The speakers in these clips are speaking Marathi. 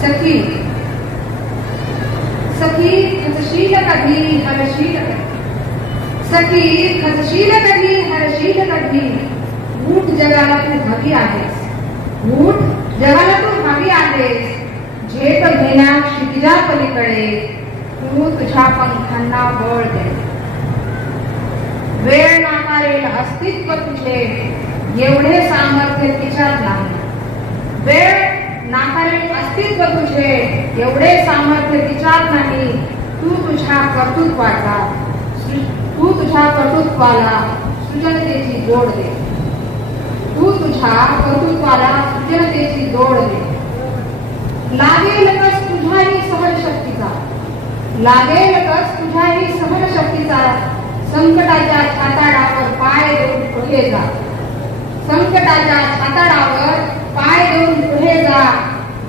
सखी सखी खतशील कधी हरशील कधी, सखी खतशील कधी हरशील कधी, ऊठ जगाला तू हवी आहेस, ऊठ जगाला तू हवी आहेस, झेप घेण्या क्षितिजा पलीकडे तू तुझ्या पंखांना बळ दे. वेळ नाकारेल अस्तित्व तुझे एवढे सामर्थ्य तिच्यात नाही, वेळ नाकारेल अस्तित्व तुझे एवढे सामर्थ्य तिच्यात नाही. तू तुझ्या कर्तृत्वाला सृजनतेची जोड दे, तू तुझ्या कर्तृत्वाला सृजनतेची जोड दे. लागेल कस तुझ्याही सहनशक्तीचा, लागेल कस तुझ्याही सहनशक्तीचा, संकटाच्या छाताडावर पाय देऊन पुढे जा, संकटाच्या छाताडावर पाय देऊन पुढे जा.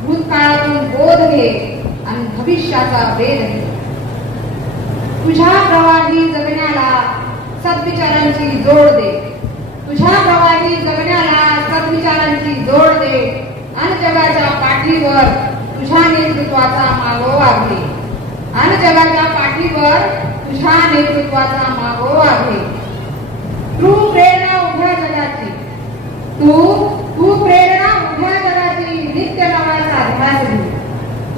भूतकाळातून बोध घे आणि भविष्याचा वेध घे. तुझ्या प्रवाही जगण्याला सद्विचारांची जोड दे, तुझ्या प्रवाही जगण्याला सद्विचारांची जोड दे. आणि जगाच्या पाठीवर तुझ्या नेतृत्वाचा मागोवा घे, आणि जगाच्या पाठीवर तुझ्या नेतृत्वाचा मागोवा घे. तू प्रेरणा उभ्या जगाची, तू प्रेरणा उभ्या जगाची नित्य नव्याचा ध्यास घे,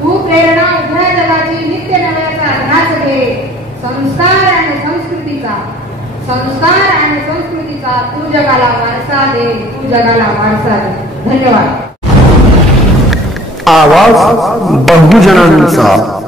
तू प्रेरणा उभ्या जगाची नित्य नव्याचा ध्यास घे. संस्कार आणि संस्कृतीचा तू जगाला वारसा दे, तू जगाला वारसा दे. धन्यवाद. आवाज बहुजनांचा.